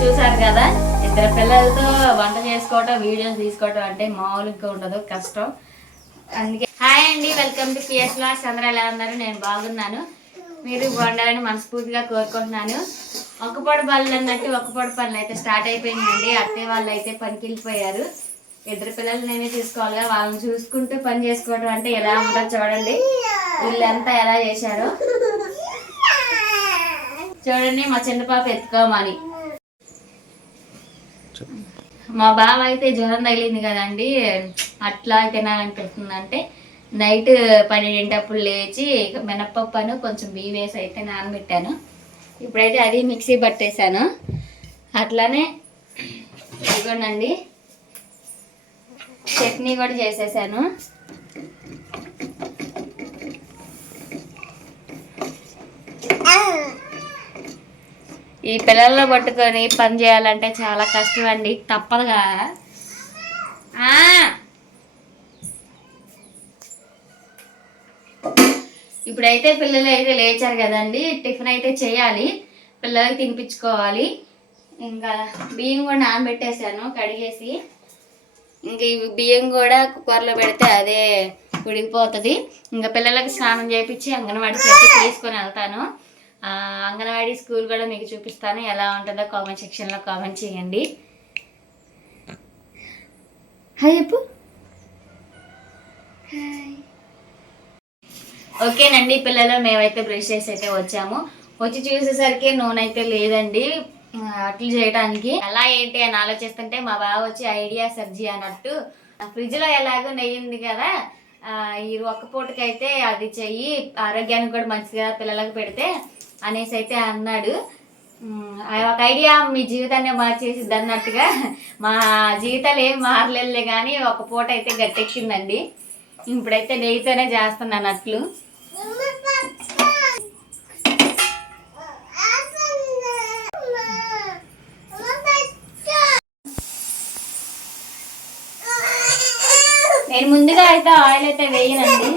చూసారు కదా, ఇద్దరు పిల్లలతో వంట చేసుకోవటం వీడియోస్ తీసుకోవటం అంటే మామూలుగా ఉండదు, కష్టం. అందుకే హాయ్ అండి, వెల్కమ్ టు పిఎస్ వ్లాగ్స్. అందరూ ఎలా ఉన్నారు? నేను బాగున్నాను, మీరు బాగుండాలని మనస్ఫూర్తిగా కోరుకుంటున్నాను. ఒక్కపొడి పనులు అన్నట్టు ఒక్కపొడి పనులు అయితే స్టార్ట్ అయిపోయినాయండి. అత్తయ్య వాళ్ళు అయితే పనికి వెళ్ళిపోయారు. ఇద్దరు పిల్లలు నేనే చూసుకోవాలిగా, వాళ్ళని చూసుకుంటూ పని చేసుకోవడం అంటే ఎలా ఉంటుందో చూడండి. వీళ్ళంతా ఎలా చేశారో చూడండి. మా చిన్న పాప ఎత్తుకోమని, మా బావ అయితే జ్వరం తగిలింది కదండి, అట్లా తినాలనిపిస్తుంది అంటే నైట్ 12 లేచి మినప్పప్పును కొంచెం బియ్యం వేసి అయితే నానబెట్టాను. ఇప్పుడైతే అది మిక్సీ పట్టేశాను. అట్లానే ఇదిగోనండి చట్నీ కూడా చేసేసాను. ఈ పిల్లల్లో పట్టుకొని పని చేయాలంటే చాలా కష్టం అండి, తప్పదుగా. ఇప్పుడైతే పిల్లలు అయితే లేచారు కదండి, టిఫిన్ అయితే చేయాలి, పిల్లలకి తినిపించుకోవాలి. ఇంకా బియ్యం కూడా నానబెట్టేసాను కడిగేసి. ఇంక ఈ బియ్యం కూడా కుక్కర్లో పెడితే అదే ఉడికిపోతుంది. ఇంకా పిల్లలకి స్నానం చేయించి అంగన్వాడికి అయితే తీసుకొని వెళ్తాను. అంగన్వాడీ స్కూల్ కూడా మీకు చూపిస్తాను, ఎలా ఉంటుందో కామెంట్ సెక్షన్లో కామెంట్ చేయండి. హాయ్ చెప్పు. హాయ్. ఓకేనండి పిల్లలు, మేమైతే బ్రష్ చేసి అయితే వచ్చాము. వచ్చి చూసేసరికి నూనె అయితే లేదండి అట్లు చేయడానికి. ఎలా ఏంటి అని ఆలోచిస్తుంటే మా బావ వచ్చి ఐడియా సర్జీ అన్నట్టు, ఫ్రిడ్జ్లో ఎలాగో నెయ్యి ఉంది కదా, ఈ ఒక్క పూటకైతే అది చెయ్యి, ఆరోగ్యానికి కూడా మంచిగా పిల్లలకు పెడితే అనేసి అయితే అన్నాడు. ఒక ఐడియా మీ జీవితాన్ని మార్చేసిద్ది అన్నట్టుగా మా జీవితాలు ఏం మారలేదులే కానీ ఒక పూట అయితే గట్టెక్కిందండి. ఇప్పుడైతే నెయ్యితోనే చేస్తున్నాను అట్లు. నేను ముందుగా అయితే ఆయిల్ అయితే వేయనండి,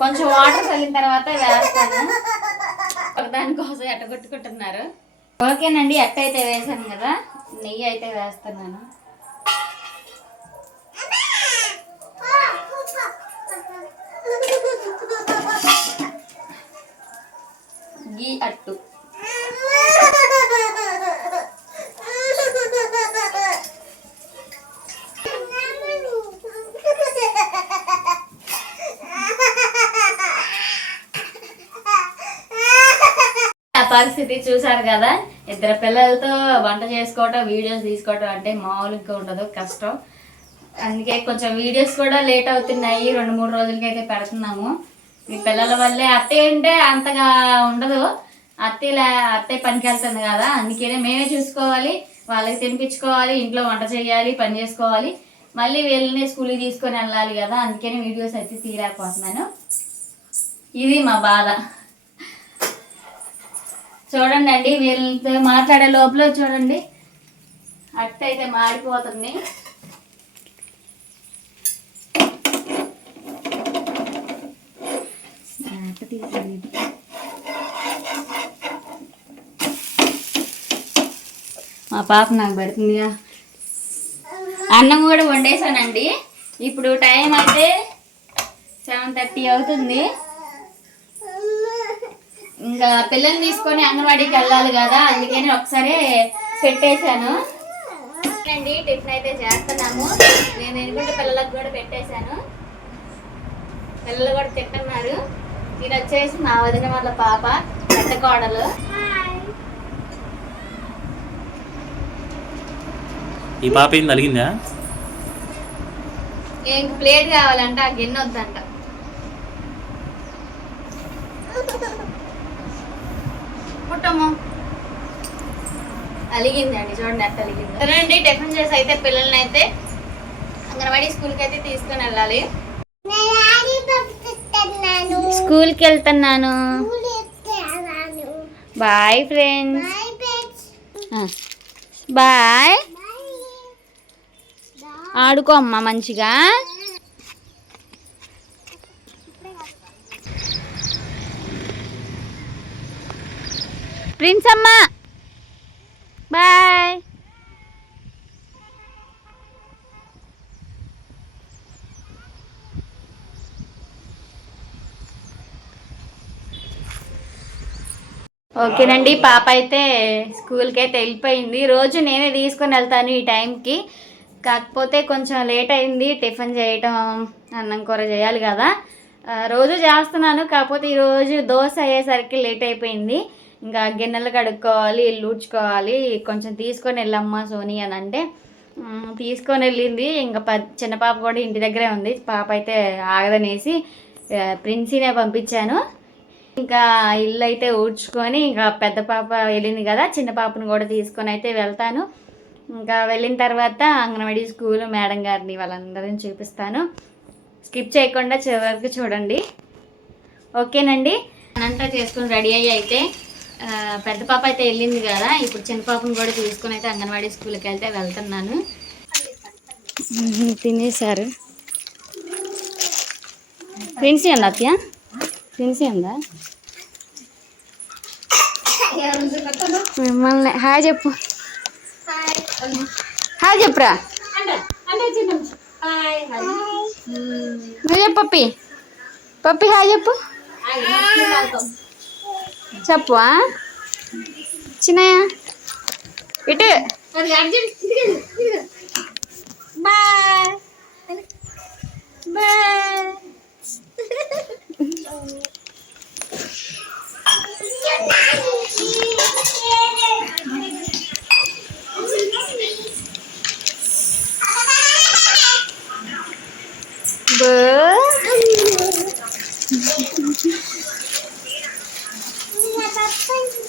కొంచెం వాటర్ చల్లిన తర్వాత వేస్తాను. దానికోసం ఎట్టగొట్టుకుంటున్నారు. ఓకేనండి, ఎట్ట అయితే వేసాను కదా, నెయ్యి అయితే వేస్తున్నాను. గీ అట్టు పరిస్థితి చూసారు కదా, ఇద్దరు పిల్లలతో వంట చేసుకోవటం వీడియోస్ తీసుకోవటం అంటే మామూలుగా ఉండదు, కష్టం. అందుకే కొంచెం వీడియోస్ కూడా లేట్ అవుతున్నాయి, 2-3 రోజులకి అయితే పెడుతున్నాము. ఈ పిల్లల వల్లే. అత్తయ్య అంటే అంతగా ఉండదు, అత్తయ్య పనికి వెళ్తుంది కదా, అందుకనే మేమే చూసుకోవాలి, వాళ్ళకి తినిపించుకోవాలి, ఇంట్లో వంట చేయాలి, పని చేసుకోవాలి, మళ్ళీ వీళ్ళని స్కూల్కి తీసుకొని వెళ్ళాలి కదా, అందుకనే వీడియోస్ అయితే తీయలేకపోతున్నాను. ఇది మా బాధ. చూడండి అండి, వీళ్ళతో మాట్లాడే లోపల చూడండి అట్ట అయితే మాడిపోతుంది. మా పాప నాకు పెడుతుందిగా. అన్నం కూడా వండేసానండి. ఇప్పుడు టైం అయితే 7:30 అవుతుంది. ఇంకా పిల్లల్ని తీసుకొని అంగన్వాడీకి వెళ్ళాలి కదా, అందుకని ఒకసారి పెట్టేశాను అండి. టిఫిన్ అయితే చేస్తున్నాము. నేను ఎందుకంటే పిల్లలకు కూడా పెట్టేశాను, పిల్లలు కూడా తింటున్నారు. ఇది వచ్చేసి మా వదిన వాళ్ళ పాప, పెద్ద కోడలు. ఈ పాప ఏం కలిగిందా? ఇంక ప్లేట్ కావాలంట, ఆ గిన్నె వద్దంట. పుట్టము అలిగిందండి, చూడండి అట్ట అలిగింది. సరేనండి, టిఫిన్ చేసి అయితే పిల్లల్ని అయితే అంగన్వాడీ స్కూల్కి అయితే తీసుకొని వెళ్ళాలి. స్కూల్కి వెళ్తున్నాను. Bye friends, bye. ఆడుకో అమ్మా మంచిగా. ప్రిన్స్ అమ్మ బాయ్. ఓకేనండి, పాప అయితే స్కూల్కి అయితే వెళ్ళిపోయింది. రోజు నేనే తీసుకొని వెళ్తాను ఈ టైంకి. కాకపోతే కొంచెం లేట్ అయింది టిఫిన్ చేయటం, అన్నం కూర చేయాలి కదా. రోజు చేస్తున్నాను, కాకపోతే ఈరోజు దోశ అయ్యేసరికి లేట్ అయిపోయింది. ఇంకా గిన్నెలు కడుక్కోవాలి, ఇల్లు ఊడ్చుకోవాలి. కొంచెం తీసుకొని వెళ్ళమ్మా సోని అని అంటే తీసుకొని వెళ్ళింది. ఇంకా చిన్న పాప కూడా ఇంటి దగ్గరే ఉంది. పాప అయితే ఆగదనేసి ప్రిన్సీనే పంపించాను. ఇంకా ఇల్లు అయితే ఊడ్చుకొని ఇంకా పెద్ద పాప వెళ్ళింది కదా, చిన్న పాపను కూడా తీసుకొని అయితే వెళ్తాను. ఇంకా వెళ్ళిన తర్వాత అంగన్వాడీ స్కూల్ మేడం గారిని వాళ్ళందరిని చూపిస్తాను. స్కిప్ చేయకుండా చివరి వరకు చూడండి. ఓకేనండి, అనంతా చేసుకుని రెడీ అయ్యి అయితే పెద్ద పాప అయితే వెళ్ళింది కదా, ఇప్పుడు చిన్న పాపను కూడా తీసుకొని అయితే అంగన్వాడీ స్కూల్కి అయితే వెళ్తున్నాను. తినేసారు. ప్రిన్సీ ఉందా అత్య? ప్రిన్సీ ఉందా? మిమ్మల్ని హాయ్ చెప్పు. హాయ్ చెప్పురా. నువ్వు చెప్పు పప్పి. పప్పి హాయ్ చెప్పు. చెప్పు చిన్నయ్య ఇటు. Bye bye.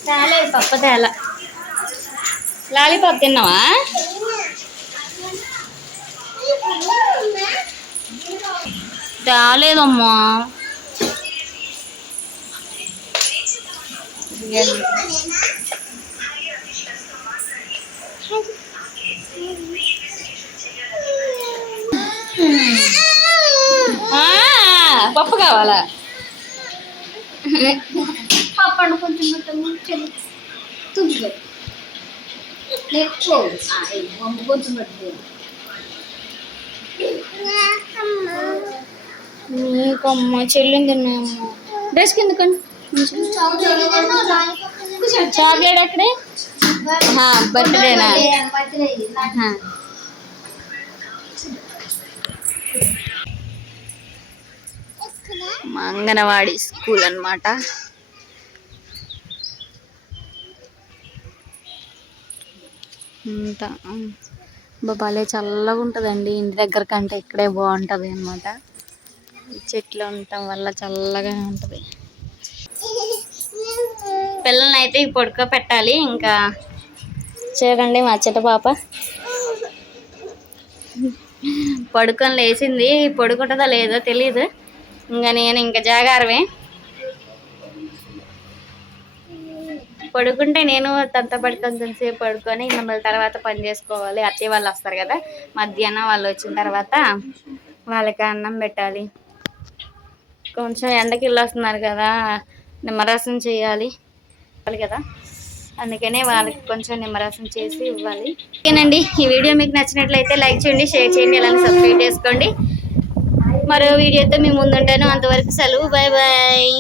తేలేదు పప్ప తేల. లాలీపాప్ తిన్నావా? తేలేదమ్మా. పప్పు కావాలా? పప్పు కొంచెం నీకమ్మ చెల్లింది తిన్నాయమ్మ. డ్రెస్ కిందకండి. చాక్లెట్ అక్కడే బర్త్డేనా? మా అంగన్వాడీ స్కూల్ అన్నమాట. అంతా భలే చల్లగా ఉంటుందండి. ఇంటి దగ్గర కంటే ఇక్కడే బాగుంటుంది అన్నమాట. చెట్లు ఉండటం వల్ల చల్లగా ఉంటుంది. పిల్లల్ని అయితే పడుకోబెట్టాలి. ఇంకా చూడండి మా చిన్న పాప పడుకొని లేచింది. పడుకుంటుందో లేదో తెలీదు. ఇంకా నేను ఇంకా జాగారమే. పడుకుంటే నేను తనతో పడి కొంచెంసేపు పడుకొని మళ్ళీ తర్వాత పని చేసుకోవాలి. అత్తయ్య వాళ్ళు వస్తారు కదా, మధ్యాహ్నం వాళ్ళు వచ్చిన తర్వాత వాళ్ళకి అన్నం పెట్టాలి. కొంచెం ఎండకి వెళ్ళొస్తున్నారు కదా, నిమ్మరసం చేయాలి కదా, అందుకనే వాళ్ళకి కొంచెం నిమ్మరసం చేసి ఇవ్వాలి. ఓకేనండి, ఈ వీడియో మీకు నచ్చినట్లయితే లైక్ చేయండి, షేర్ చేయండి, అలానే సబ్స్క్రైబ్ చేసుకోండి. మరో వీడియోతో మీ ముందుంటాను. అంతవరకు సెలవు. Bye bye.